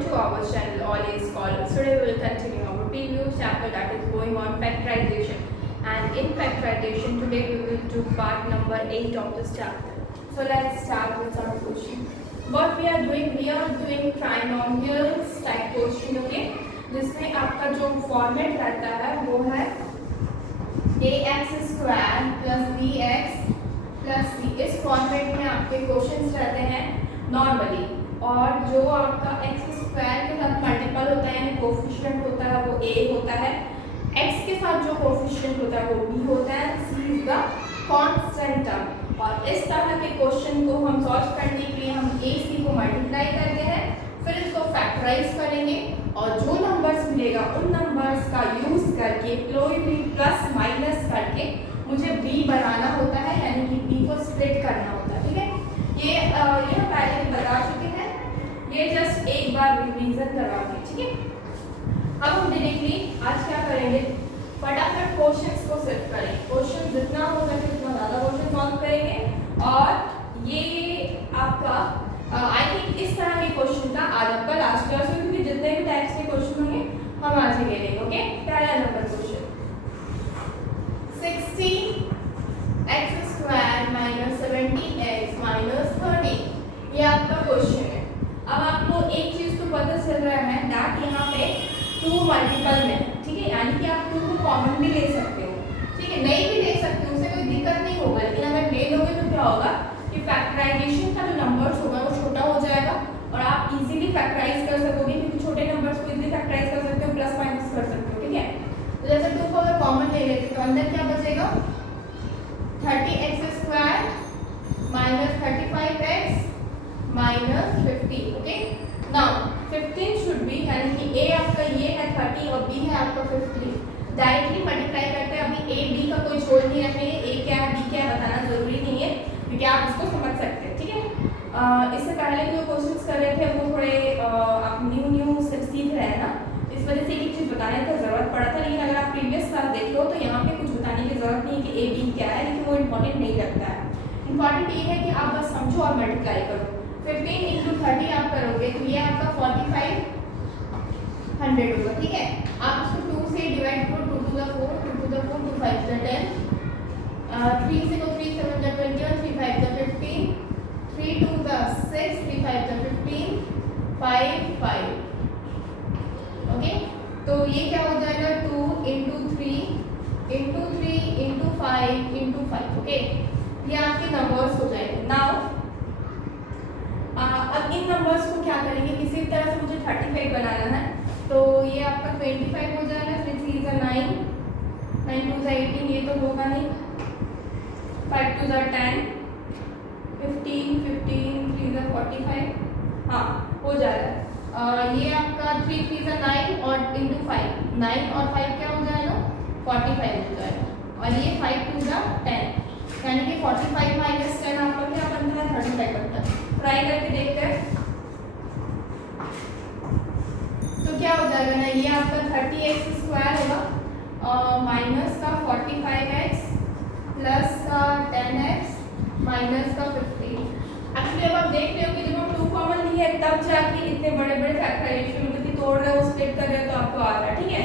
to our channel All Is Scholars. Today we will continue our previous chapter that is going on factorization. And in factorization today we will do part number 8 of this chapter. So let's start with our question. What we are doing trinomials type question, okay? जिसमें आपका जो format रहता है वो है ax square plus bx plus c. इस format में आपके क्वेश्चंस रहते हैं नॉर्मली, और जो आपका एक्स स्क्वायर के साथ मल्टीपल होता है यानी कोफिशिएंट होता है वो a होता है, x के साथ जो कोफिशिएंट होता है वो b होता है, c is the constant term. और इस तरह के क्वेश्चन को हम सॉल्व करने के लिए हम a c को मल्टीप्लाई करते हैं, फिर इसको फैक्टराइज करेंगे और जो नंबर्स मिलेगा उन नंबर्स का यूज करके कोई भी प्लस माइनस करके मुझे b बनाना होता है, यानी कि b को स्प्लिट करना होता है. ठीक है, ये पहले भी बता चुके हैं, ये जस्ट एक बार रिवीजन करवाते हैं. ठीक है, अब हम डायरेक्टली आज क्या करेंगे, फटाफट क्वेश्चंस को सेट करेंगे. क्वेश्चन जितना हो सके उतना ज़्यादा क्वेश्चन सॉल्व करेंगे. और ये आपका आई थिंक इस तरह के क्वेश्चन का आज आपका लास्ट क्लास में, क्योंकि जितने भी टाइप्स के क्वेश्चन होंगे हम आज ही ले लेंगे. ओके, पहला number question 16x square minus 70x minus 30, ये आपका क्वेश्चन है. अब आपको एक चीज तो पता चल रहा है दैट यहाँ पे 2 मल्टीपल में, ठीक है, यानी कि आप 2 को कॉमन भी ले सकते हो. ठीक है, नहीं भी ले सकते हो, उससे कोई दिक्कत नहीं होगा, लेकिन अगर ले लोगे तो क्या होगा कि फैक्टराइजेशन का जो नंबर्स होगा वो छोटा हो जाएगा और आप इजीली फैक्टराइज कर सकोगे, क्योंकि छोटे नंबर्स को इजीली फैक्टराइज कर सकते हो, प्लस माइनस कर सकते हो. ठीक है, तो जैसे 2 को अगर कॉमन ले लेते तो अंदर क्या बचेगा 30x square minus 35x minus 50. Okay, now 15 should be, यानी कि a आपका ये है 30 और b है आपका 50. डायरेक्टली मल्टीप्लाई करते हैं. अभी a b का कोई छोड़ नहीं रखेंगे, a क्या है b क्या है बताना जरूरी नहीं है, क्योंकि आप इसको समझ सकते हैं. ठीक है, इससे पहले जो क्वेश्चंस कर रहे थे वो थोड़े आप न्यू सीख रहे हैं ना, इस वजह से एक चीज़ बताने की ज़रूरत पड़ा था. लेकिन अगर आप प्रीवियस क्लास देख लो तो यहाँ पे कुछ बताने की ज़रूरत नहीं है कि a b क्या है, लेकिन वो इम्पोर्टेंट नहीं लगता है. इम्पॉर्टेंट ये है कि आप बस समझो और मल्टीप्लाई करो. 15 इंटू 30 आप करोगे तो ये आपका 4500 होगा. ठीक है, आप इसको 2 से डिवाइड करो, 2 to the 4, 2 to the 4, 2 5 the 10, 3 से को 3 7 the 21, 3 5 the 15, 3 2 the 6, 3 5 the 15, 5 5. Okay, तो ये क्या हो जाएगा 2 into 3 into 3 into 5 into 5. Okay, ये आपके नंबर्स हो जाएंगे. नाउ अब इन नंबर्स को क्या करेंगे, किसी तरह से मुझे 35 बनाना है, तो ये आपका 25 हो जाएगा. 3 3 is 9, 9 2 is 18, ये तो होगा नहीं. 5 2 is 10, 15 15 3 is 45, हाँ हो जाएगा. ये आपका 3 3 is 9 और इंटू 5, 9 और 5 क्या हो जाएगा 45 हो जाएगा. और ये 5 2 is 10, यानी कि 45 माइनस 10 आपका क्या बनता है 35 बनता है. ट्राई करके देखते हैं तो क्या हो जाएगा ना, ये आपका 30x स्क्वायर होगा माइनस का 45x प्लस का 10x माइनस का 50. एक्चुअली अब आप देख रहे हो कि जब हम 2 कॉमन लिए तब जाके इतने बड़े बड़े फैक्टराइजेशन मतलब कि तोड़ रहे हो स्प्लिट कर रहे हो तो आपको आ रहा है. ठीक है,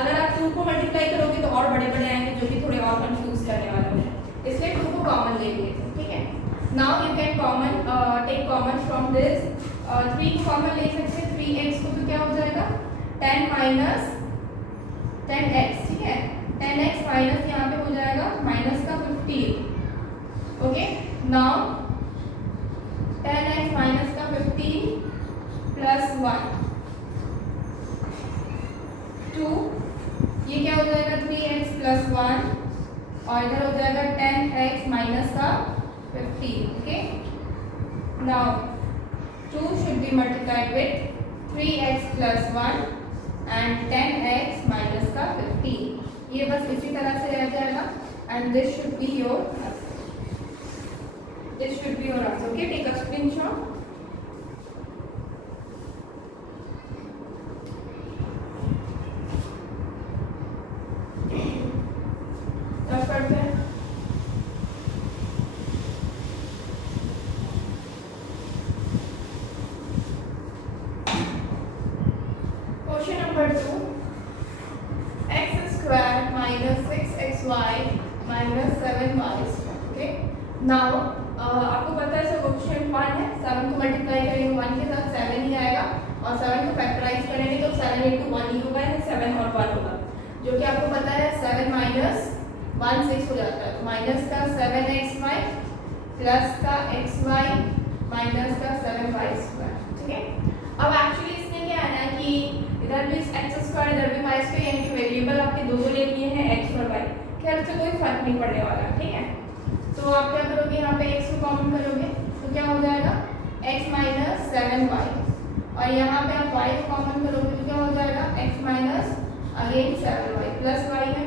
अगर आप 2 को मल्टीप्लाई करोगे तो और बड़े बड़े आएंगे जो कि थोड़े और कंफ्यूज करने वाले हैं, इसलिए 2 को कॉमन ले लिए. ठीक है, now you can take common from this. 3 को कॉमन ले सकते हैं, 3x को तो क्या हो जाएगा 10 माइनस 10x. ठीक है, 10x माइनस यहाँ पे हो जाएगा माइनस का 15. ओके, नाउ 10x माइनस का 15 प्लस 1 2, ये क्या हो जाएगा 3x प्लस 1 और इधर हो जाएगा 10x माइनस का 15. Okay, now 2 should be multiplied with 3x plus 1 and 10x minus का 15. ये बस इसी तरह से रह जाएगा and this should be your answer. This should be your answer. Okay, take a screenshot. अब करते हैं number 2 x square minus 6xy minus 7y square. Okay, now आपको पता है क्वेश्चन 1 है, 7 को मल्टीप्लाई करेंगे 1 के साथ 7 ही आएगा और 7 को फैक्टराइज करेंगे तो 7 into 1 ही होगा, 7 और 1 होगा, जो कि आपको पता है 7 minus 1 6 हो जाता है, तो माइनस का 7xy प्लस का xy माइनस का 7y स्क्वायर. ठीक है, अब एक्चुअली इसमें क्या है ना कि इधर भी x स्क्वायर इधर भी y स्क्वायर, यानी कि वेरिएबल आपके दो ले लिए हैं x और y, खैर उससे कोई फर्क नहीं पड़ने वाला. ठीक है, तो आप क्या करोगे, यहाँ पे x को कॉमन करोगे तो क्या हो जाएगा x माइनस 7y, और यहाँ पे आप y को कॉमन करोगे तो क्या हो जाएगा x minus again 7y plus y है,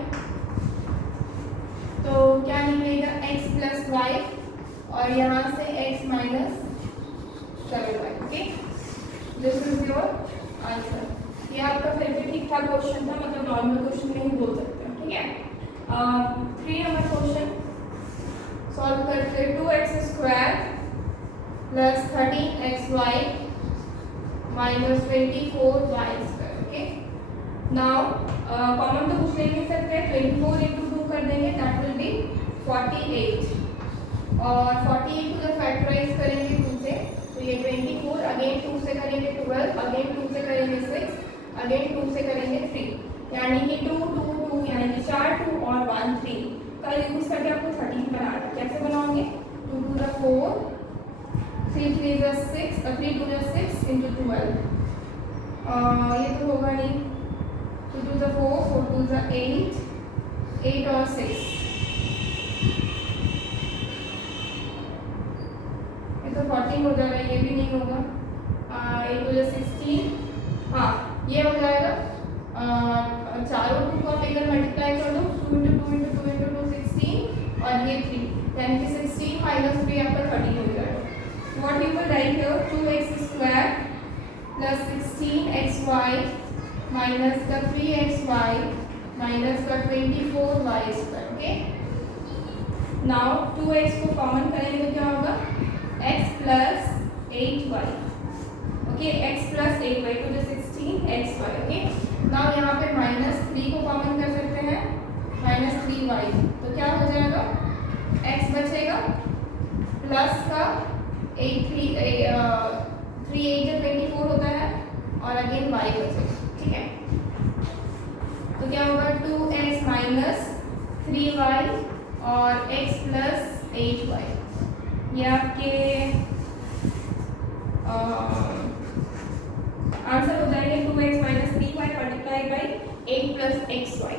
तो क्या निकलेगा x प्लस y और यहाँ से x minus 7y. Okay, this is your answer. ये आपका फिर भी ठीक ठाक क्वेश्चन था, मतलब नॉर्मल क्वेश्चन नहीं बोल सकते. ठीक है, 3 नंबर क्वेश्चन सॉल्व करते हैं. 2x square plus 13xy minus 24y square. Okay, now common तो कुछ ले नहीं सकते, 24 into 2 कर देंगे, दैट विल बी 48, और 48 को जब फैक्टराइज करेंगे 2 से तो ये 24, अगेन 2 से करेंगे 12, अगेन 2 से करेंगे 6, अगेन 2 से करेंगे 3, यानी कि 2 2 2 यानी कि 4 2 और 1 3 का यूज करके आपको 13 बनाना है. कैसे बनाओगे, 2 2 * 4, 3 3 * 6, 3 2 * 6 into 12, ये तो होगा नहीं, 2 2 * 4, 4 2 * 8, 8 और 6, ये तो 14 हो जाएगा, ये भी नहीं होगा, 8 2 * 16, हाँ ये हो जाएगा, चारों 2 को आप एक मल्टीप्लाई कर दो, 2 into 2 into 2 into 2 16 और ये 3, यानी कि 16 minus 3 आपका 13 हो जाएगा. What you will write here, 2x square plus 16xy minus का 3xy minus का 24y square. Okay, now 2x को कॉमन करेंगे तो क्या होगा x plus 8y. Okay, x plus 8y to the 16xy. Okay, now यहाँ पे माइनस 3 को कॉमन कर सकते हैं, माइनस 3y, तो क्या हो जाएगा x बचेगा प्लस का 8 3 8 24 होता है और अगेन y बचेगा. ठीक है, तो क्या होगा 2x माइनस 3y और x प्लस 8y, ये आपके आंसर हो जाएंगे 2x minus 3y multiply by 8 plus 8y.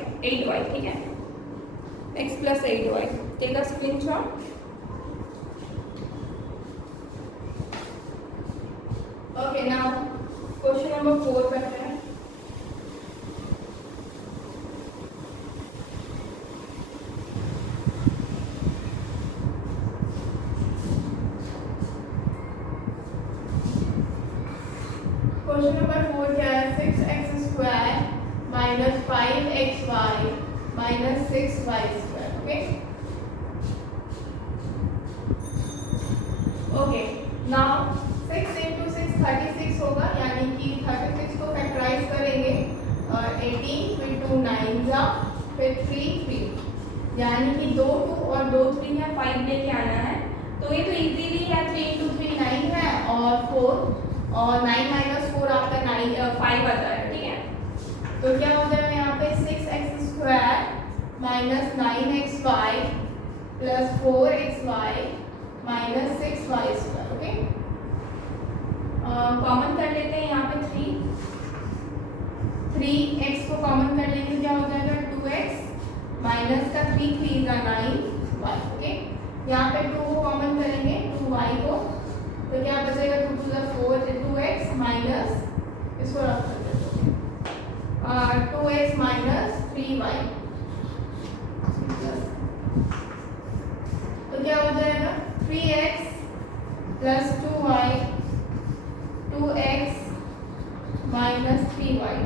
ठीक है, x plus 8y, take a screenshot. Okay, now question number 4 करते हैं. क्वेश्चन नंबर 4 क्या है, 6x square minus 5xy minus 6y square. Okay, okay, now 6 into 6 36 होगा, यानी कि 36 को फैक्टराइज करेंगे, 18 फिर 2 9 जा फिर 3 3, यानी कि 2 2 और 2 3 है, 5 लेके आना है, तो ये तो इजीली है, 3 into 3 9 है और 4 और 9 minus 4 आपका 5 आता है. ठीक है, तो क्या हो जाएगा यहाँ पे 6x square minus 9xy plus 4xy minus 6y square. Okay, common कर लेते हैं यहाँ पे 3x को कॉमन कर लेंगे तो क्या हो जाएगा 2x माइनस का 3 3 * 9y. ओके, यहाँ पे 2 को कॉमन करेंगे 2y को, तो क्या बचेगा 2 2 * 4 2x माइनस, इसको रख सकते हैं 2x माइनस 3y, तो क्या हो जाएगा 3x plus 2y 2x minus 3y.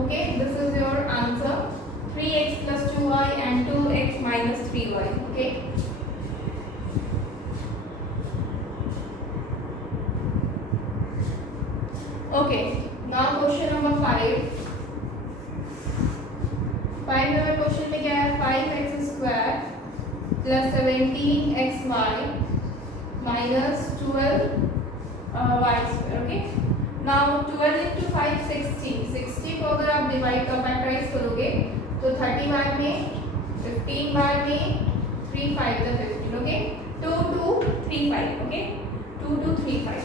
Okay, this is your answer, 3x plus 2y and 2x minus 3y. Okay, okay, minus 12 y square. Okay. Now 12 into 5 60. 60 को अगर आप डिवाइड का फैक्टराइज करोगे तो 30 बार में 15 बार में 3 5 the 15. Okay. 2 2 3 5. Okay. 2 2 3 5.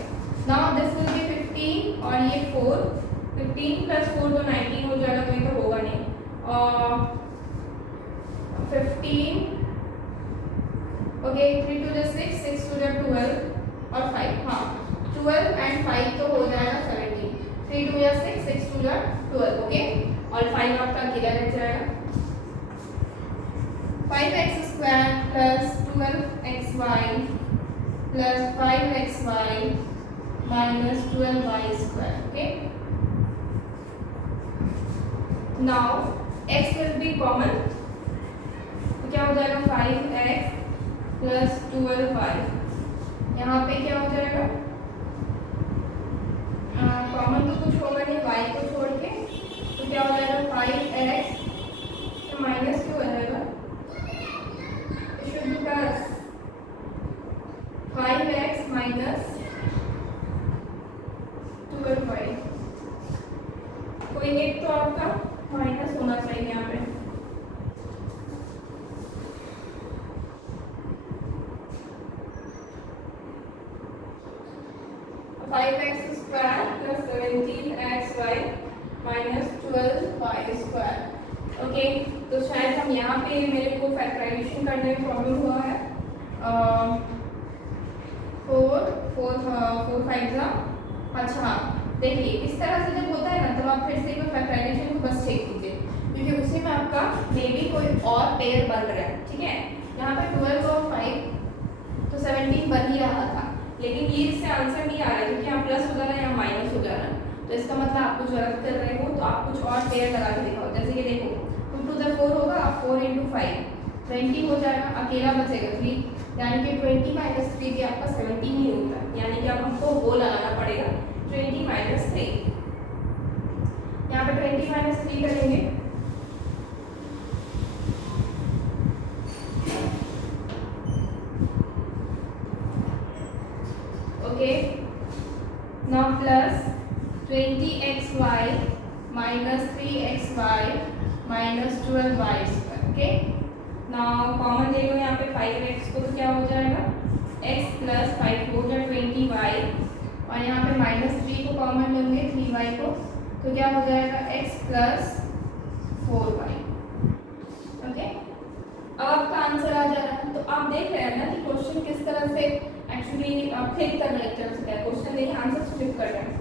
Now this will be 15 और ये 4. 15 plus 4 तो 19 हो जाएगा, तो ये तो होगा नहीं. और 15. Okay. 3 2 the 6. 6 2 the 12 और 5. हाँ. 12 and 5 तो हो जाएगा 17. 3 2 या 6, 6 2 या 12. ओके. और 5 आपका अकेला रह जाएगा. 5x square plus 12xy plus 5xy minus 12y square. Okay. Now x will be common. तो क्या हो जाएगा 5x plus 12y. यहाँ पे क्या हो जाएगा? कॉमन तो कुछ होगा नहीं y को छोड़ के, तो क्या हो जाएगा 5x तो माइनस क्यों हो जाएगा? It should be plus 5x minus 12y. कोई एक तो आपका माइनस होना चाहिए यहाँ पे. Five x square plus 17xy minus 12y square. Okay. तो शायद हम यहाँ पे मेरे को फैक्टराइजेशन करने में प्रॉब्लम हुआ है. 4 5 जा. अच्छा देखिए इस तरह से जब होता है ना, तब आप फिर से फैक्टराइजेशन को बस चेक कीजिए, क्योंकि उसी में आपका मे बी कोई और पेयर बन रहा है. ठीक है. यहाँ पे 12 और 5 तो 17 बन ही रहा था, लेकिन ये इससे आंसर नहीं आ रहा है क्योंकि यहाँ प्लस हो जा रहा है या माइनस हो जा रहा है. तो इसका मतलब आप कुछ गलत कर रहे हो, तो आप कुछ और पेयर लगा के दिखाओ. जैसे कि देखो 2 to the 4 होगा, 4 into 5 20 हो जाएगा, अकेला बचेगा 3, यानी कि 20 minus 3 भी आपका 17 ही होगा. यानी कि आप हमको वो लगाना पड़ेगा 20 minus 3. यहाँ पे 20 minus 3 करेंगे okay. Now plus 20xy minus 3xy minus 12y square. Okay. Now common ले लो यहाँ पे 5x को, तो क्या हो जाएगा x plus 5 हो जाएगा 20y, और यहाँ पे माइनस 3 को कॉमन लेंगे 3y को, तो क्या हो जाएगा x plus 4y. ओके. अब आपका आंसर आ जा रहा है. तो आप देख रहे हैं ना कि क्वेश्चन किस तरह से एक्चुअली फ्लिप कर रहे हैं. क्वेश्चन नहीं, आंसर फ्लिप कर रहे हैं.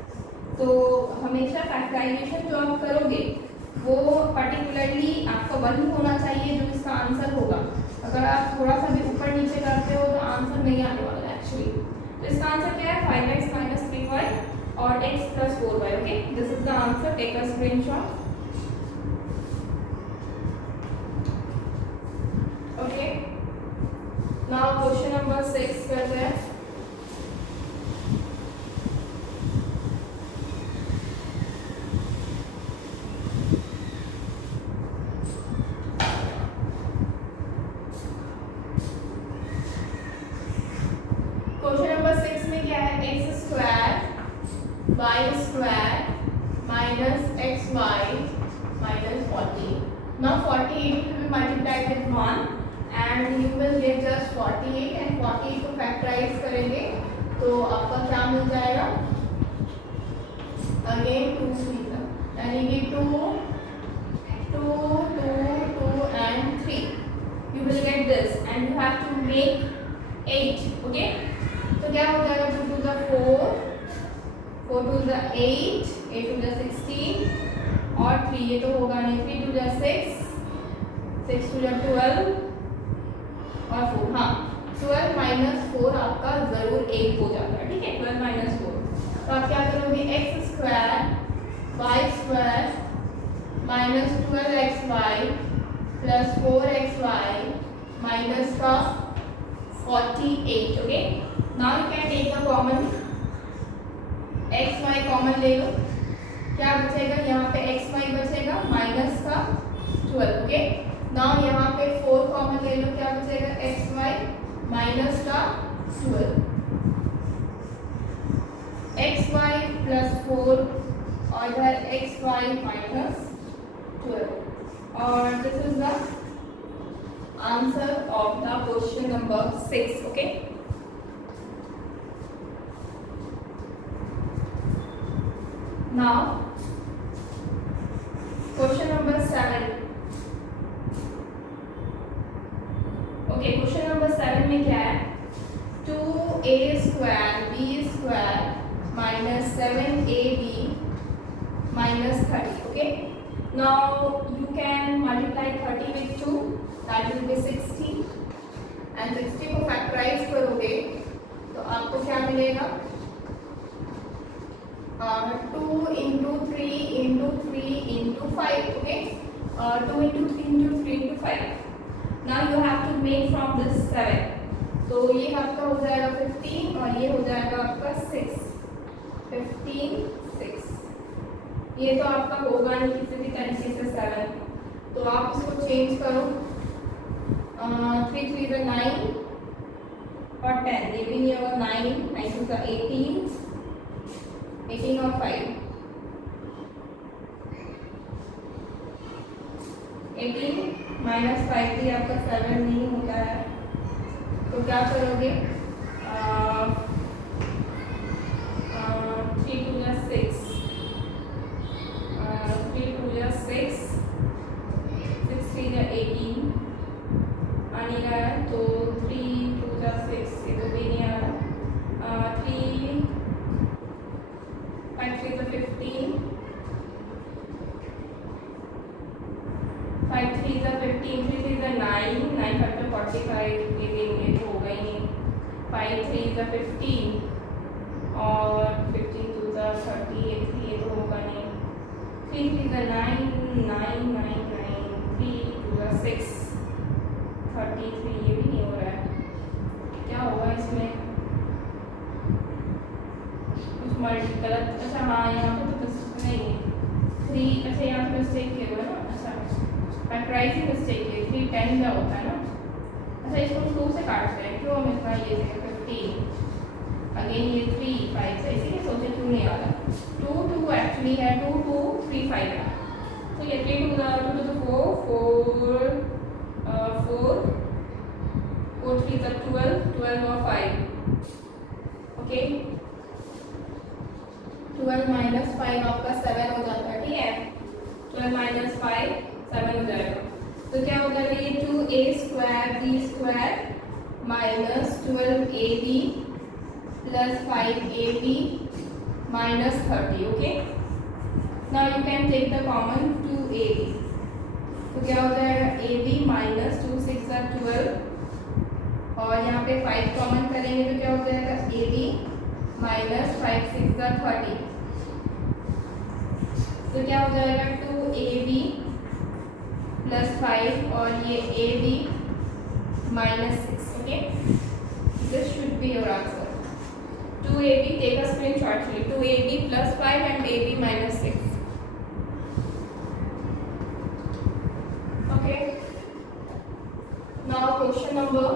तो हमेशा फैक्टराइजेशन जो आप करोगे वो पर्टिकुलरली आपका वही होना चाहिए जो इसका आंसर होगा. अगर आप थोड़ा सा भी ऊपर नीचे करते हो तो आंसर नहीं आने वाला है एक्चुअली. तो इसका आंसर क्या है 5x minus 3y और x plus 4y. Okay. This is the answer. Take a screenshot. Okay. Now question number 6 करते हैं. क्वेश्चन नंबर 6 में क्या है x square y square minus xy minus 40. Now 48 will be multiplied with 1 and you will get just 48, and 48 को factorise करेंगे तो आपका क्या मिल जाएगा अगेन 2 यानी कि 2 2 2 2 and 3. You will get this and you have to make 8. Okay. तो क्या हो जाएगा 2 to the 4, 4 to the 8, 8 to the 16 और 3 ये तो होगा नहीं, 3 to the 6, 6 to the 12 और 4. हाँ 12 minus 4 आपका जरूर 8 हो जाता है. ठीक है. 12 minus 4. तो आप क्या करोगे x square y square minus 12xy plus 4xy minus का 48. Okay. Now you can take the common. xy common ले लो, क्या बचेगा यहाँ पे xy बचेगा माइनस का 12. ओके. नाउ यहाँ पे 4 कॉमन ले लो, क्या बचेगा xy माइनस का 12. एक्स वाई प्लस 4 और इधर एक्स वाई माइनस 12 और this is the answer of the question number 6. Okay, now question number 7. Okay, question number 7 में क्या है? 2a square b square minus 7ab minus 30. Okay, now you can multiply 30 with 2, that will be 60 and 60 को factorise करोगे तो आपको क्या मिलेगा? 2 into 3 into 3 into 5. Okay, 2 into 3 into 3 into 5. Now you have to make from this 7. तो ये आपका हो जाएगा 15 और ये हो जाएगा आपका 6. 15 6. ये तो आपका होगा नहीं किसी भी तरीके से 7, तो आप इसको चेंज करो. 3 3 9 और 10, ये भी नहीं होगा. 9 9 2 18 18 और 5 18 माइनस 5 भी आपका 7 नहीं होता है, तो क्या करोगे? 3 2 6 3 2 6 6 3 18 आने का है, तो 3 2 6 ये तो भी नहीं आ रहा. 3 5 3 15 5 3 15 3 3 9 9 5 45 ये तो होगा ही नहीं. 5 3 15 और 15 2 30 ये तो होगा नहीं. 3 3 9 9 9 9 3 2 6 33 ये भी नहीं हो रहा है. क्या होगा इसमें? कुछ मल्टी गलत. अच्छा हाँ, यहाँ पे तो बस नहीं है 3. अच्छा यहाँ पे मिस्टेक किया हुआ है ना. अच्छा फैक्टराइजिंग मिस्टेक है. 3 10 का होता है ना. अच्छा इसको 2 से काटते हैं, क्यों हम इतना ये 15 अगेन ये 3 5 से, इसीलिए सोचे क्यों नहीं आ रहा. 2 2 एक्चुअली है 2 2 3 5 है. तो ये 3 2 2 तो 4 4 4 3 12 12 और 5. ओके, 12 माइनस 5 आपका 7 हो जाता है. ठीक है, 12 माइनस 5 7 हो जाएगा. तो क्या हो जाएगा? ये 2a square b square minus 12ab plus 5ab minus 30. Okay, now you can take the common 2ab. तो क्या हो जाएगा? ab माइनस 2 6 12 और यहाँ पे 5 कॉमन करेंगे तो क्या हो जाएगा? ab minus 5 6 30. तो क्या हो जाएगा? 2ab प्लस 5 और ये ab minus 6. Okay, this should be your answer. 2ab, take a screenshot. 2ab plus 5 and ab minus 6. Okay, now question number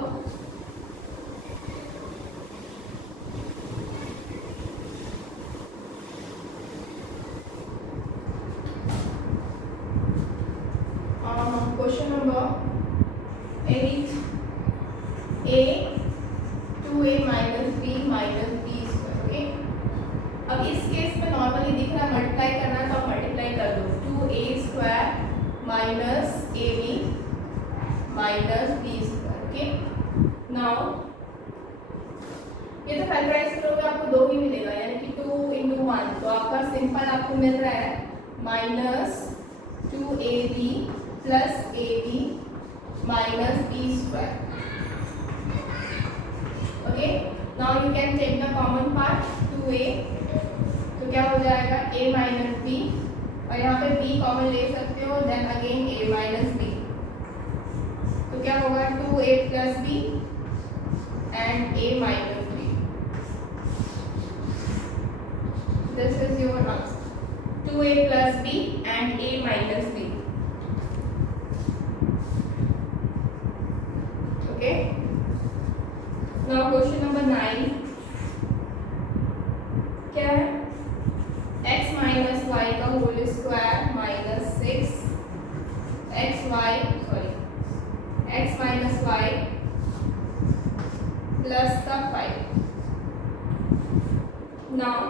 question number 8. a 2a minus b minus b square. Okay, अब इस case में normally दिख रहा है multiply करना है, तो आप मल्टीप्लाई कर दो. 2a square minus ab minus b square. Okay, now ये तो फैक्टराइज करोगे आपको 2 ही मिलेगा, यानी कि 2 into 1. तो आपका सिंपल आपको मिल रहा है minus 2ab plus ab minus b square. Okay, now you can take the common part 2a. तो क्या हो जाएगा? a माइनस b और यहाँ पे b कॉमन ले सकते हो, then again a minus b. तो क्या होगा? 2a plus b and a minus b. This is your answer. 2a plus b and a minus b. Okay, now question number 9. क्या है x माइनस वाई का whole square minus 6 x minus y plus का 5। Now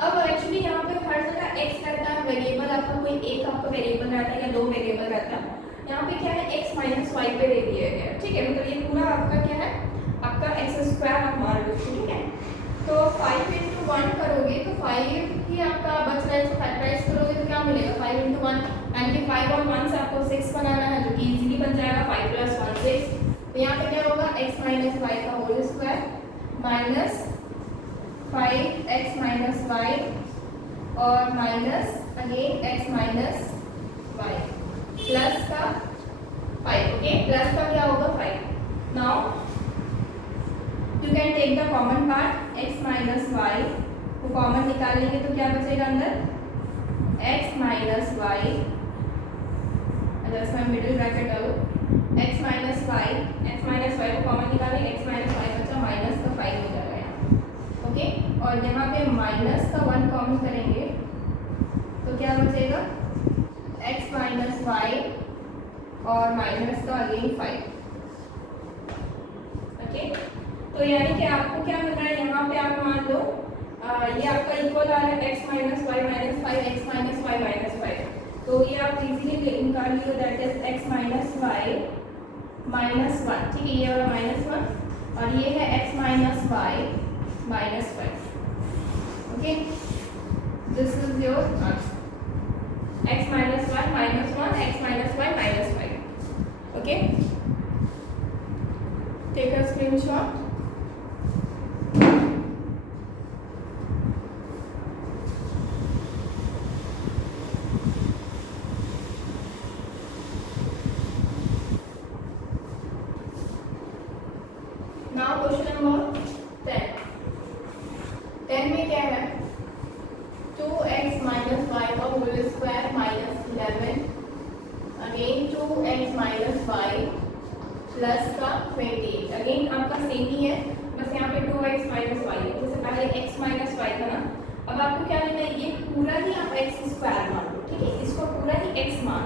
अब actually यहाँ पे हर जगह x रहता है वेरिएबल, आपका कोई एक आपका वेरिएबल रहता है या दो वेरिएबल रहता है। यहाँ पे क्या है x माइनस वाई पे दे दिया गया है, ठीक है। मतलब ये पूरा आपका क्या है, आपका एक्स स्क्वायर आप मान लो, ठीक है। तो 5 इंटू 1 करोगे तो 5 ही आपका बच रहा है, इसको फैक्टराइज करोगे तो क्या मिलेगा 5 इंटू 1 यानी 5 और 1 से आपको 6 बनाना है, जो कि इजीली बन जाएगा 5 प्लस 1 6। तो यहाँ पे क्या होगा x माइनस वाई का whole square minus 5x minus y और minus again x minus y plus का 5। ओके, प्लस का क्या होगा 5। Now you can take the common part x minus y को कॉमन निकाल लेंगे तो क्या बचेगा अंदर x माइनस वाई, जस्ट मैं मिडिल ब्रैकेट डालो x माइनस वाई को कॉमन निकालेंगे, x माइनस वाई बचा माइनस का 5 हो जाएगा यहाँ। ओके, और यहाँ पे माइनस का 1 कॉमन करेंगे तो क्या बचेगा x माइनस वाई और माइनस का अगेन 5। ओके, तो यानी कि आपको क्या मिल रहा है यहाँ पे, आप मान लो ये आपका इक्वल आ रहा है x minus y minus 5 x minus y minus 5। तो ये आप इजीली निकाल लियो, that is x minus y minus 1, ठीक है, ये वाला माइनस 1 और ये है x minus y minus 5। Okay, this is your answer x minus y minus 1 x minus y minus 5। Okay, take a screenshot. Now question number 10 में क्या है 2x माइनस वाई का whole square minus 11 again 2x minus y plus का 28। Again आपका same ही है, बस यहाँ पे 2x माइनस वाई है, जैसे पहले x माइनस वाई था ना। अब आपको क्या लेना है, ये पूरा ही आप x स्क्वायर मान लो, ठीक है, इसको पूरा ही x मान,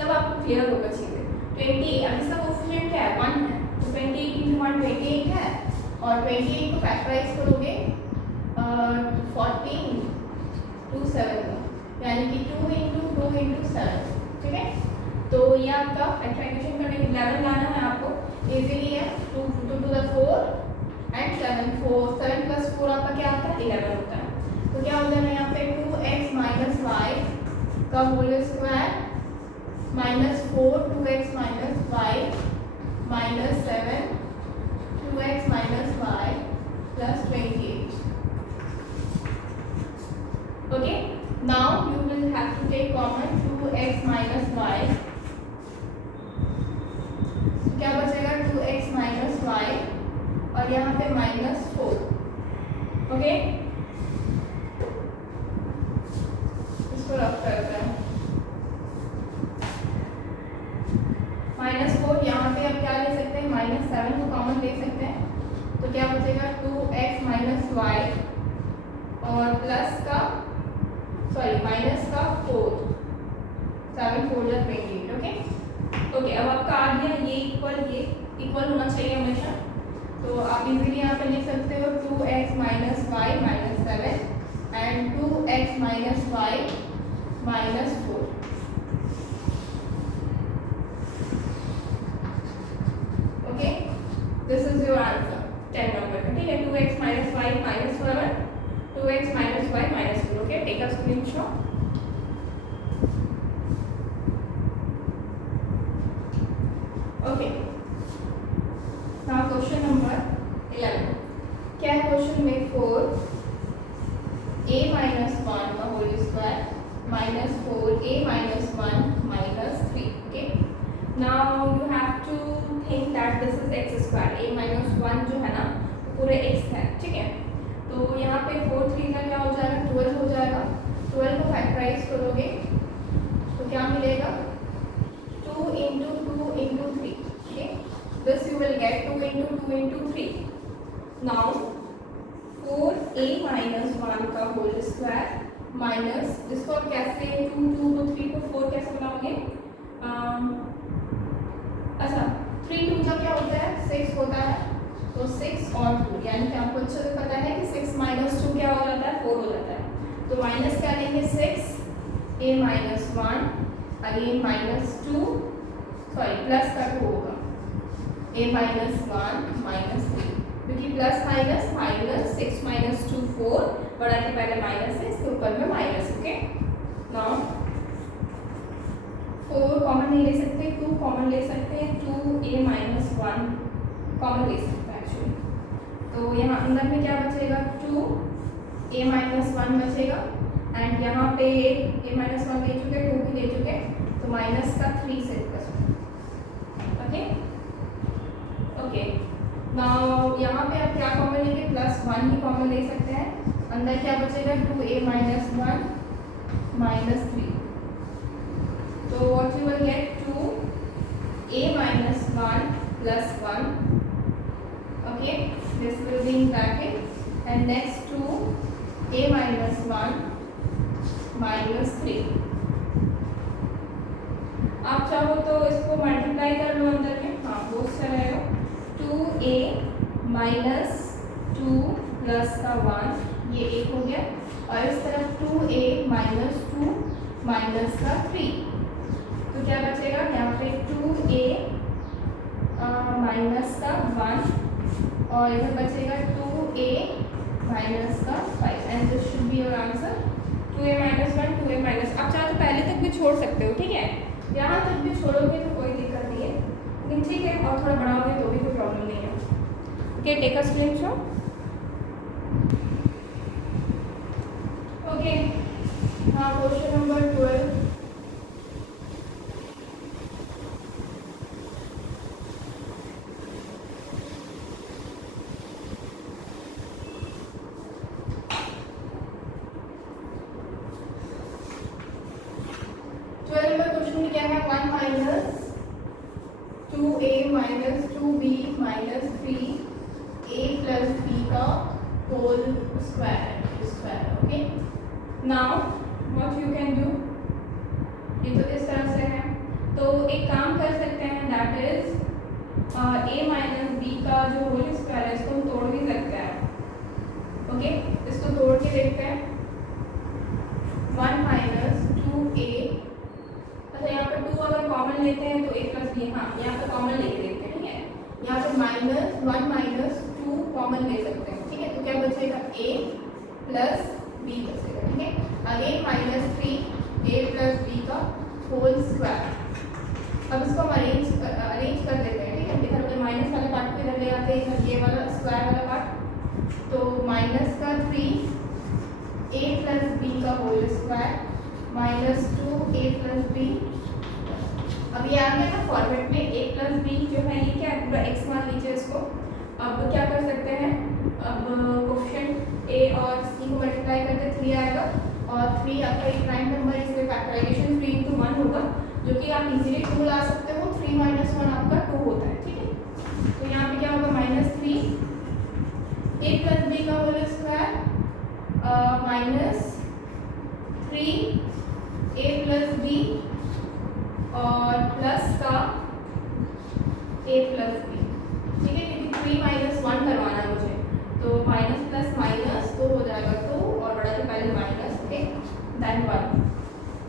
तब आपको क्लियर होगा चीज़ें। 28 अब इसका कोफिशिएंट क्या है 1 है, तो 28 इंटू 1 28 है और 28 को फैक्टराइज करोगे 14 टू 7 यानी कि 2 इंटू 7, ठीक है। तो ये आपका फैक्टराइजेशन करने 11 लाना है आपको, इजीली है 2 टू द 4 एंड 7 प्लस 4 आपका क्या आता है 11 होता है। तो क्या हो जाएगा यहाँ पे 2x माइनस वाई का whole square minus 4 2x minus y minus 7 2x minus y plus 28। Okay, now you will have to take common 2x minus y, क्या बचेगा 2x माइनस वाई और यहाँ पे माइनस 4। ओके, इसको रफ करते हैं -4, यहाँ पे अब क्या ले सकते हैं -7 को कॉमन ले सकते हैं, तो क्या बचेगा 2x माइनस वाई और प्लस का माइनस का 4 7 4 या 28। ओके, अब आपका आ गया ये इक्वल होना चाहिए हमेशा, तो आप इजीली यहाँ पे लिख सकते हो 2x minus y minus 7 and 2x minus y minus 4। Okay, this is your answer 10 number का, ठीक है। 2x minus y minus 7 2x minus y minus 4। Okay, take a screenshot. Okay, now question number 11 क्या है question में 4a minus 1 का whole square minus 4a minus 1 minus 3। Okay, now you have to think that this is x square, a minus 1 जो है ना पूरे x है, ठीक है। तो यहाँ पे 4 3 का क्या हो जाएगा 12 हो जाएगा, 12 को फैक्टराइज करोगे तो क्या मिलेगा 2 into 2 into 3। Okay, this you will get 2 into 2 into 3 now 4a minus 1 का होल स्क्वायर माइनस, जिसको आप कैसे 2 2 को 3 को 4 कैसे बनाओगे? अच्छा 3 2 का क्या होता है? 6 होता है, तो 6 और 2 यानी कि आपको अच्छे से पता है कि 6 माइनस 2 क्या हो जाता है? 4 हो जाता है। तो माइनस क्या लेंगे? 6 a minus 1 again minus 2 sorry plus का 2 होगा a माइनस 1 माइनस 3 क्योंकि प्लस माइनस माइनस 6 माइनस 2 4 बड़ा के पहले माइनस है, इसके ऊपर में माइनस। ओके नाउ 4 कॉमन नहीं ले सकते, 2 कॉमन ले सकते हैं, 2a माइनस 1 कॉमन ले सकते हैं एक्चुअली। तो यहाँ अंदर में क्या बचेगा? 2a माइनस 1 बचेगा एंड यहाँ पे a माइनस 1 ले चुके, 2 भी ले चुके, तो माइनस का 3 से बचेगा। ओके ओके नाउ यहाँ पे आप क्या कॉमन लेंगे? प्लस 1 ही कॉमन ले सकते हैं। अंदर क्या बचेगा? 2a माइनस 1 माइनस 3, तो what you will get 2a minus 1 plus 1, okay, this will be in bracket and next 2a minus 1 minus 3। आप चाहो तो इसको मल्टीप्लाई कर लो अंदर में, हाँ बहुत सा रहेगा 2a माइनस 2 प्लस का 1 ये 1 हो गया और इस तरफ 2a माइनस 2 माइनस का 3, तो क्या बचेगा? यहाँ पे 2a माइनस का 1 और इधर बचेगा 2a माइनस का 5 and this should be your answer 2a minus 1 2a minus. आप चाहे तो पहले तक भी छोड़ सकते हो, ठीक है, यहाँ तक भी छोड़ोगे तो कोई दिक्कत नहीं है, लेकिन ठीक है और थोड़ा बढ़ाओगे तो भी कोई प्रॉब्लम नहीं है। Okay take a screenshot. Okay हाँ क्वेश्चन नंबर 12। क्या है? 1 minus 2a minus 2b minus 3a plus b का whole square. Okay now what you can do, ये तो इस तरह से है, तो एक काम कर सकते हैं that is a minus b का जो होल स्क्वायर है इसको हम तोड़ भी सकते हैं। ओके इसको तोड़ के देखते हैं 1 माइनस 2a, अच्छा यहाँ पे 2 अगर कॉमन लेते हैं तो a प्लस बी, हाँ यहाँ पे कॉमन लेके देखते हैं, ठीक है, यहाँ पे माइनस 1 माइनस 2 कॉमन ले सकते हैं, ठीक है, तो क्या बचेगा? a प्लस b बचेगा, ठीक है, again minus 3a plus b का होल स्क्वायर। अब इसको हम अरेंज कर देते हैं, ठीक है, इधर माइनस वाले पार्ट को इधर ले आते हैं, इधर ये वाला स्क्वायर वाला पार्ट, तो माइनस का 3a प्लस b का whole square minus 2a plus b. अब ये आ गया ना फॉर्मेट में, a प्लस बी जो है ये क्या है? पूरा x मान लीजिए इसको। अब क्या कर सकते हैं? अब कोफिशिएंट a और c को मल्टीप्लाई करते 3 आएगा और 3 आपका एक प्राइम नंबर है, इसमें फैक्टराइजेशन 3 into 1 होगा, जो कि आप इजीली 2 ला सकते हो। 3 माइनस 1 आपका 2 होता है, ठीक है, तो यहाँ पे क्या होगा? माइनस 3 a प्लस बी का whole square minus 3 a plus b और प्लस का a प्लस बी, ठीक है, क्योंकि 3 माइनस 1 करवाना है मुझे, तो माइनस प्लस माइनस तो हो जाएगा 2 और बड़ा के पहले माइनस, ओके देन 1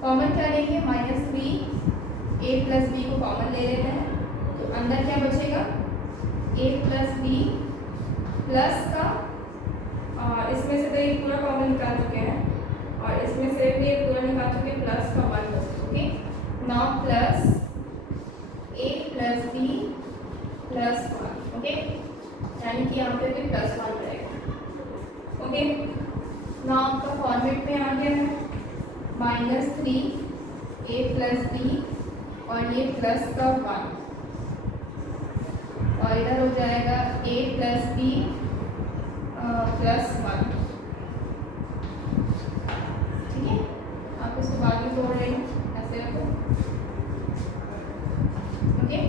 कॉमन क्या लेंगे? माइनस 3 a प्लस बी को कॉमन ले लेते हैं, तो अंदर क्या बचेगा? a प्लस बी प्लस का इसमें से तो ये पूरा कॉमन निकाल चुके हैं और इसमें से भी पूरा निकाल चुके हैं, प्लस का 1 बचेगा। Okay now plus a plus b plus 1, okay यानी कि यहाँ पे भी प्लस 1 रहेगा। ओके नाउ आपका फॉर्मेट में आ गया है माइनस 3 a प्लस b और ये प्लस का 1 और इधर हो जाएगा a प्लस b प्लस 1, ठीक है, आप इसको बाद में तोड़ रहे हो ऐसे रखो। Okay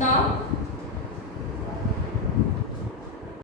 now